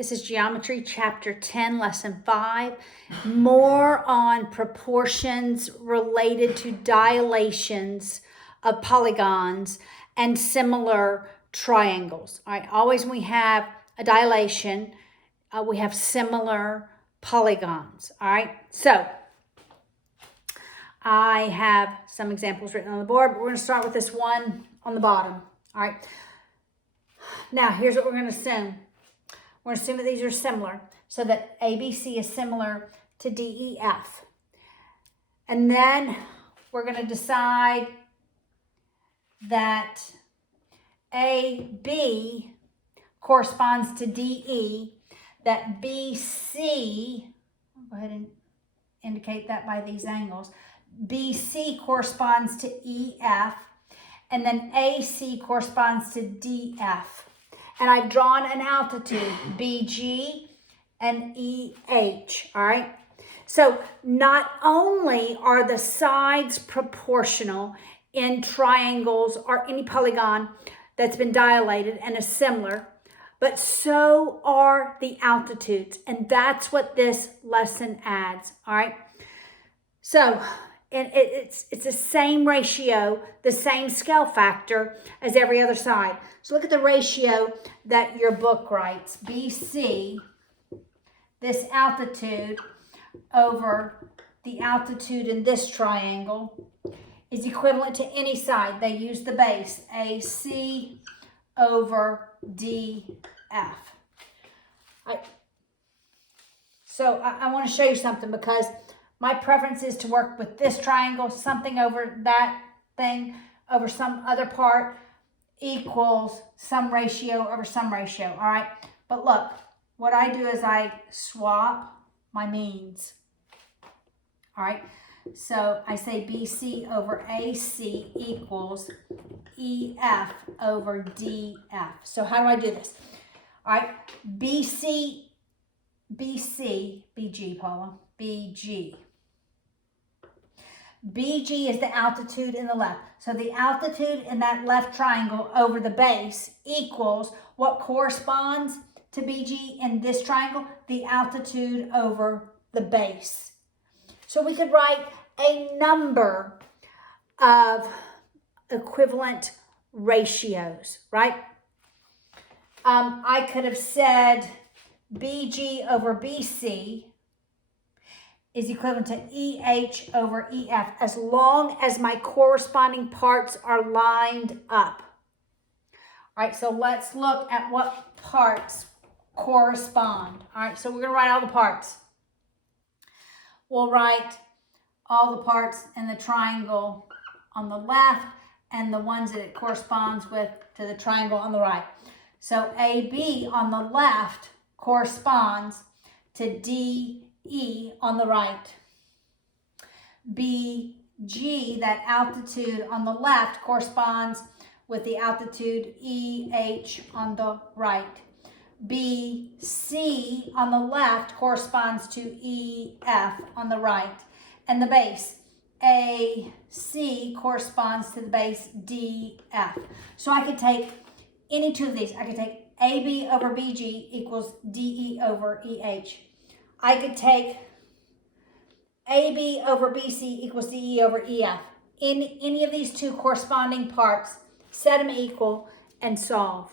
This is Geometry Chapter 10, Lesson 5. More on proportions related to dilations of polygons and similar triangles. All right, always when we have a dilation, we have similar polygons. All right, so I have some examples written on the board, but we're going to start with this one on the bottom. All right, now here's what we're going to assume. We're going to assume that these are similar, so that ABC is similar to DEF. And then we're going to decide that AB corresponds to DE, that BC, I'll go ahead and indicate that by these angles, BC corresponds to EF, and then AC corresponds to DF. And I've drawn an altitude, BG and EH, all right? So not only are the sides proportional in triangles or any polygon that's been dilated and is similar, but so are the altitudes. And that's what this lesson adds, all right? So it's the same ratio, the same scale factor as every other side. So look at the ratio that your book writes. BC, this altitude over the altitude in this triangle, is equivalent to any side. They use the base, AC over DF. So I want to show you something, because my preference is to work with this triangle, something over that thing over some other part equals some ratio over some ratio, all right? But look, what I do is I swap my means, all right? So I say BC over AC equals EF over DF. So how do I do this? All right, BG, Paula, BG. BG is the altitude in the left. So the altitude in that left triangle over the base equals what corresponds to BG in this triangle? The altitude over the base. So we could write a number of equivalent ratios, right? I could have said BG over BC is equivalent to EH over EF, as long as my corresponding parts are lined up. All right, so let's look at what parts correspond. All right, so we're going to write all the parts. We'll write all the parts in the triangle on the left and the ones that it corresponds with to the triangle on the right. So AB on the left corresponds to DE on the right. BG, that altitude on the left, corresponds with the altitude EH on the right. BC on the left corresponds to EF on the right. And the base, AC, corresponds to the base DF. So I could take any two of these. I could take AB over BG equals DE over EH. I could take AB over BC equals DE over EF. In any of these two corresponding parts, set them equal and solve.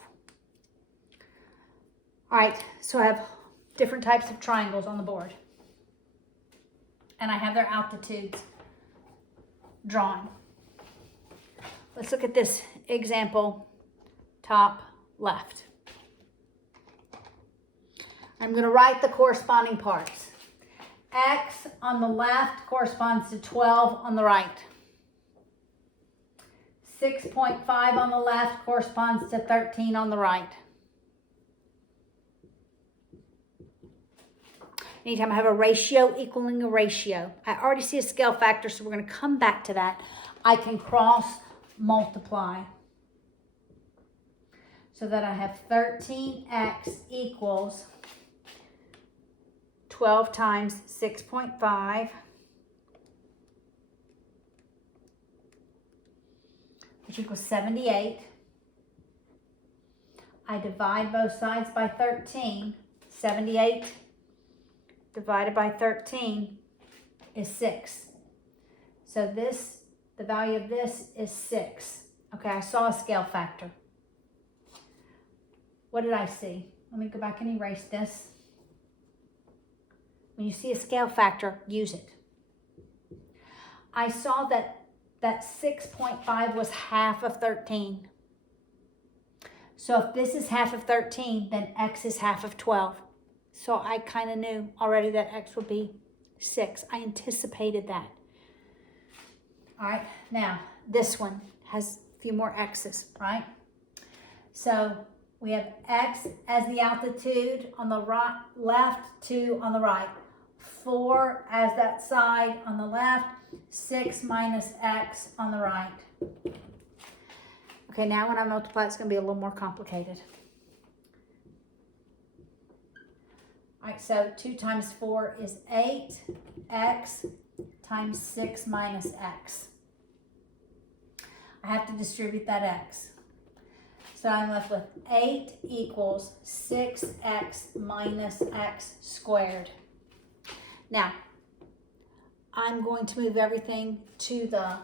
All right, so I have different types of triangles on the board. And I have their altitudes drawn. Let's look at this example, top left. I'm going to write the corresponding parts. X on the left corresponds to 12 on the right. 6.5 on the left corresponds to 13 on the right. Anytime I have a ratio equaling a ratio, I already see a scale factor, so we're going to come back to that. I can cross multiply, so that I have 13x equals 12 times 6.5, which equals 78. I divide both sides by 13. 78 divided by 13 is 6. So this, the value of this is 6. Okay, I saw a scale factor. What did I see? Let me go back and erase this. When you see a scale factor, use it. I saw that 6.5 was half of 13. So if this is half of 13, then x is half of 12. So I kind of knew already that x would be 6. I anticipated that. All right, now this one has a few more x's, right? So we have x as the altitude on the right, left, 2 on the right. 4 as that side on the left, 6 minus x on the right. Okay, now when I multiply, it's going to be a little more complicated. All right, so 2 times 4 is 8, x times 6 minus x. I have to distribute that x. So I'm left with 8 equals 6x minus x squared. Now, I'm going to move everything to the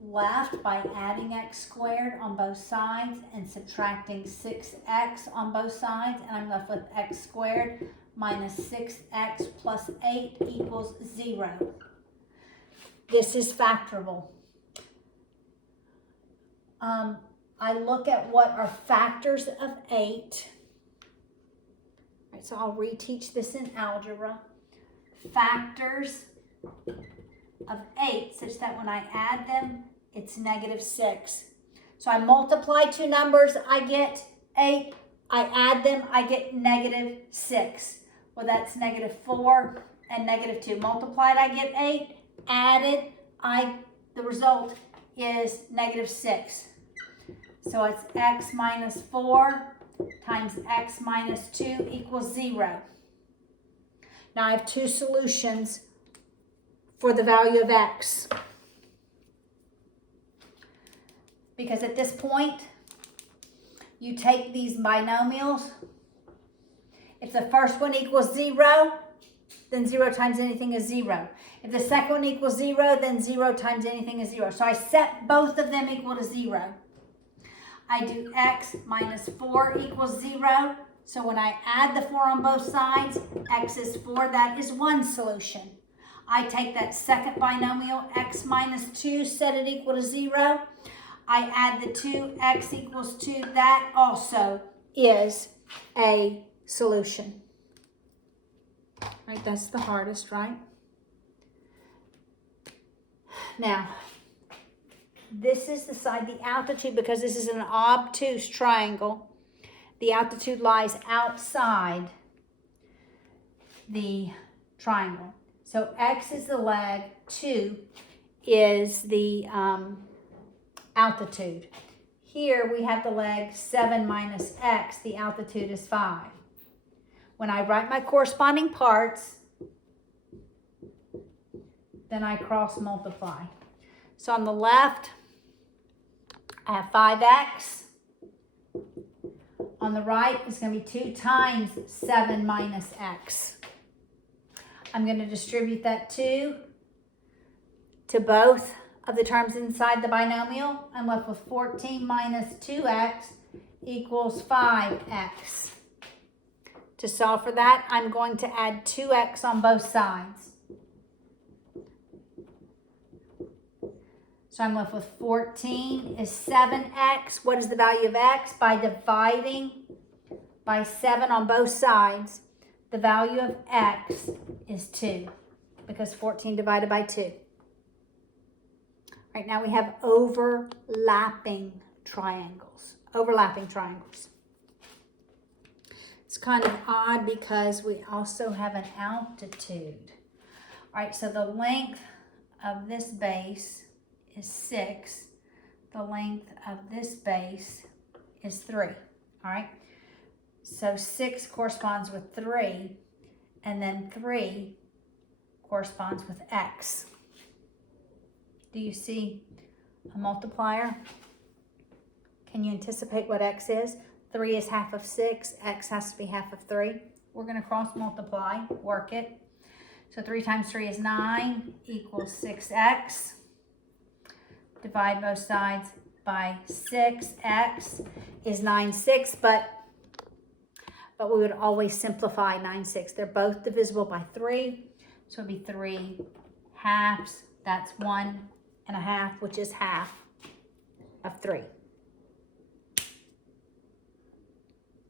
left by adding x squared on both sides and subtracting 6x on both sides, and I'm left with x squared minus 6x plus 8 equals 0. This is factorable. I look at what are factors of 8. All right, so I'll reteach this in algebra. Factors of 8 such that when I add them, it's -6. So I multiply two numbers, I get 8. I add them, I get -6. Well, that's -4 and -2. Multiplied, I get 8. Added, the result is -6. So it's x minus 4 times x minus 2 equals 0. Now I have two solutions for the value of x. Because at this point, you take these binomials. If the first one equals 0, then 0 times anything is 0. If the second one equals 0, then 0 times anything is 0. So I set both of them equal to 0. I do x minus 4 equals 0. So when I add the 4 on both sides, x is 4. That is one solution. I take that second binomial, x minus 2, set it equal to 0. I add the 2, x equals 2. That also is a solution. Right, that's the hardest, right? Now, this is the side, the altitude, because this is an obtuse triangle. The altitude lies outside the triangle. So x is the leg, 2 is the altitude. Here we have the leg 7 minus x, the altitude is 5. When I write my corresponding parts, then I cross multiply. So on the left, I have 5x. On the right, it's going to be 2 times 7 minus x. I'm going to distribute that 2 to both of the terms inside the binomial. I'm left with 14 minus 2x equals 5x. To solve for that, I'm going to add 2x on both sides. So I'm left with 14 is 7x. What is the value of x? By dividing by 7 on both sides, the value of x is 2, because 14 divided by 2. Right now we have overlapping triangles. It's kind of odd because we also have an altitude. All right, so the length of this base is 6. The length of this base is 3. All right, so 6 corresponds with 3, and then 3 corresponds with x. Do you see a multiplier? Can you anticipate what x is? 3 is half of 6. X has to be half of 3. We're going to cross multiply, work it. So 3 times 3 is 9 equals 6x. Divide both sides by 6. X is 9/6, but we would always simplify 9/6. They're both divisible by 3. So it'd be 3 halves. That's 1 1/2, which is half of 3.